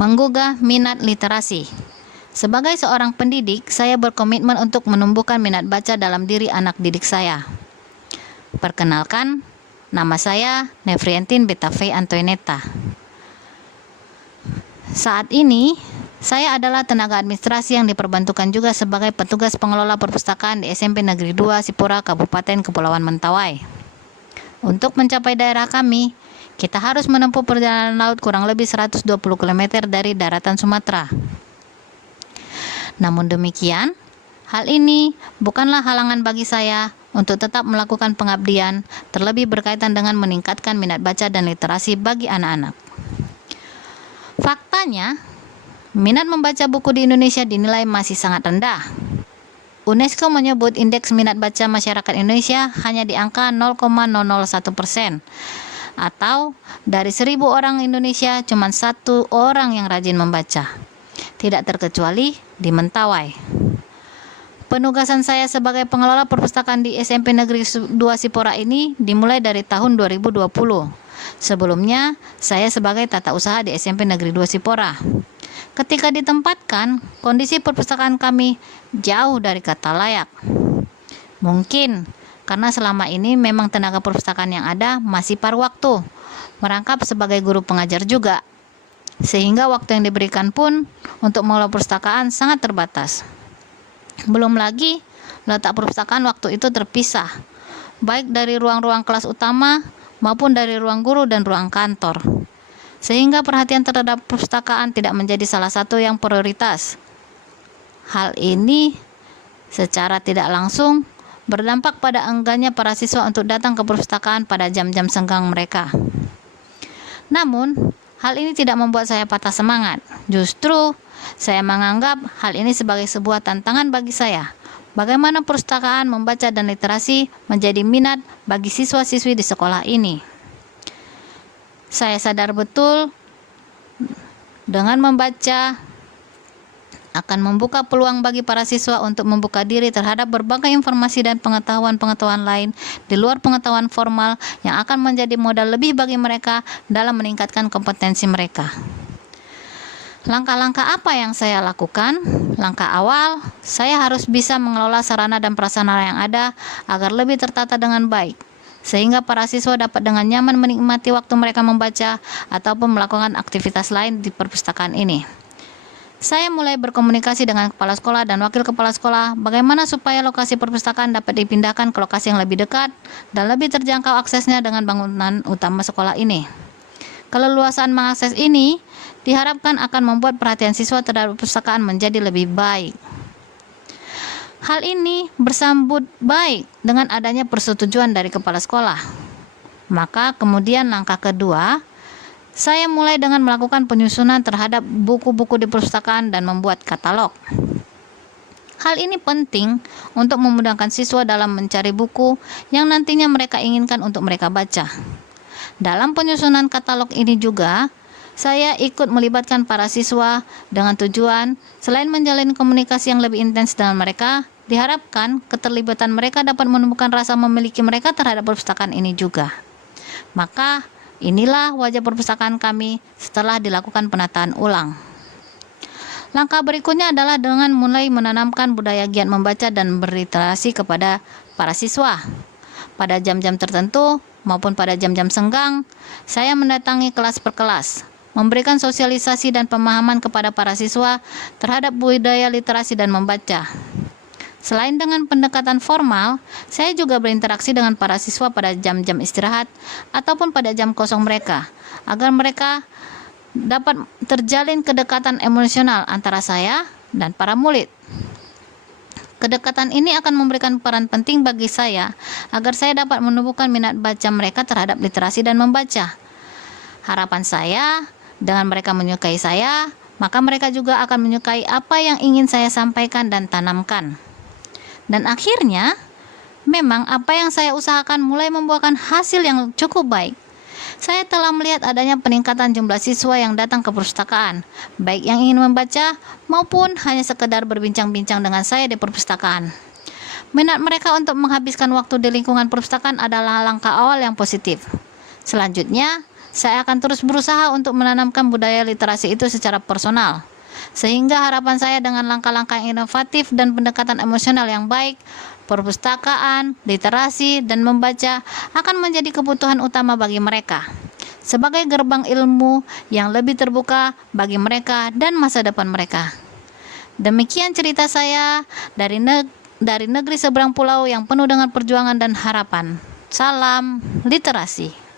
Menggugah minat literasi. Sebagai seorang pendidik, saya berkomitmen untuk menumbuhkan minat baca dalam diri anak didik saya. Perkenalkan, nama saya Nefrientin Betafei Antoineta. Saat ini, saya adalah tenaga administrasi yang diperbantukan juga sebagai petugas pengelola perpustakaan di SMP Negeri 2 Sipora, Kabupaten Kepulauan Mentawai. Untuk mencapai daerah kami, kita harus menempuh perjalanan laut kurang lebih 120 km dari daratan Sumatera. Namun demikian, hal ini bukanlah halangan bagi saya untuk tetap melakukan pengabdian, terlebih berkaitan dengan meningkatkan minat baca dan literasi bagi anak-anak. Faktanya, minat membaca buku di Indonesia dinilai masih sangat rendah. UNESCO menyebut indeks minat baca masyarakat Indonesia hanya di angka 0,001%. Atau dari 1.000 orang Indonesia cuma 1 orang yang rajin membaca. Tidak terkecuali di Mentawai. Penugasan saya sebagai pengelola perpustakaan di SMP Negeri 2 Sipora ini dimulai dari tahun 2020. Sebelumnya, saya sebagai tata usaha di SMP Negeri 2 Sipora. Ketika ditempatkan, kondisi perpustakaan kami jauh dari kata layak. Mungkin karena selama ini memang tenaga perpustakaan yang ada masih paruh waktu, merangkap sebagai guru pengajar juga, sehingga waktu yang diberikan pun untuk mengelola perpustakaan sangat terbatas. Belum lagi letak perpustakaan waktu itu terpisah, baik dari ruang-ruang kelas utama maupun dari ruang guru dan ruang kantor, sehingga perhatian terhadap perpustakaan tidak menjadi salah satu yang prioritas. Hal ini secara tidak langsung berdampak pada enggannya para siswa untuk datang ke perpustakaan pada jam-jam senggang mereka. Namun, hal ini tidak membuat saya patah semangat. Justru, saya menganggap hal ini sebagai sebuah tantangan bagi saya. Bagaimana perpustakaan, membaca, dan literasi menjadi minat bagi siswa-siswi di sekolah ini. Saya sadar betul dengan membaca akan membuka peluang bagi para siswa untuk membuka diri terhadap berbagai informasi dan pengetahuan-pengetahuan lain di luar pengetahuan formal yang akan menjadi modal lebih bagi mereka dalam meningkatkan kompetensi mereka. Langkah-langkah apa yang saya lakukan? Langkah awal, saya harus bisa mengelola sarana dan prasarana yang ada agar lebih tertata dengan baik, sehingga para siswa dapat dengan nyaman menikmati waktu mereka membaca ataupun melakukan aktivitas lain di perpustakaan ini. Saya mulai berkomunikasi dengan kepala sekolah dan wakil kepala sekolah bagaimana supaya lokasi perpustakaan dapat dipindahkan ke lokasi yang lebih dekat dan lebih terjangkau aksesnya dengan bangunan utama sekolah ini. Keleluasaan mengakses ini diharapkan akan membuat perhatian siswa terhadap perpustakaan menjadi lebih baik. Hal ini bersambut baik dengan adanya persetujuan dari kepala sekolah. Maka kemudian langkah kedua, saya mulai dengan melakukan penyusunan terhadap buku-buku di perpustakaan dan membuat katalog. Hal ini penting untuk memudahkan siswa dalam mencari buku yang nantinya mereka inginkan untuk mereka baca. Dalam penyusunan katalog ini juga, saya ikut melibatkan para siswa dengan tujuan selain menjalin komunikasi yang lebih intens dengan mereka, diharapkan keterlibatan mereka dapat menumbuhkan rasa memiliki mereka terhadap perpustakaan ini juga. Maka inilah wajah perpustakaan kami setelah dilakukan penataan ulang. Langkah berikutnya adalah dengan mulai menanamkan budaya giat membaca dan berliterasi kepada para siswa. Pada jam-jam tertentu maupun pada jam-jam senggang, saya mendatangi kelas per kelas, memberikan sosialisasi dan pemahaman kepada para siswa terhadap budaya literasi dan membaca. Selain dengan pendekatan formal, saya juga berinteraksi dengan para siswa pada jam-jam istirahat ataupun pada jam kosong mereka, agar mereka dapat terjalin kedekatan emosional antara saya dan para murid. Kedekatan ini akan memberikan peran penting bagi saya agar saya dapat menumbuhkan minat baca mereka terhadap literasi dan membaca. Harapan saya, dengan mereka menyukai saya, maka mereka juga akan menyukai apa yang ingin saya sampaikan dan tanamkan. Dan akhirnya, memang apa yang saya usahakan mulai membuahkan hasil yang cukup baik. Saya telah melihat adanya peningkatan jumlah siswa yang datang ke perpustakaan, baik yang ingin membaca maupun hanya sekedar berbincang-bincang dengan saya di perpustakaan. Minat mereka untuk menghabiskan waktu di lingkungan perpustakaan adalah langkah awal yang positif. Selanjutnya, Saya akan terus berusaha untuk menanamkan budaya literasi itu secara personal. Sehingga harapan saya dengan langkah-langkah yang inovatif dan pendekatan emosional yang baik, perpustakaan, literasi, dan membaca akan menjadi kebutuhan utama bagi mereka sebagai gerbang ilmu yang lebih terbuka bagi mereka dan masa depan mereka. Demikian cerita saya dari negeri seberang pulau yang penuh dengan perjuangan dan harapan. Salam literasi.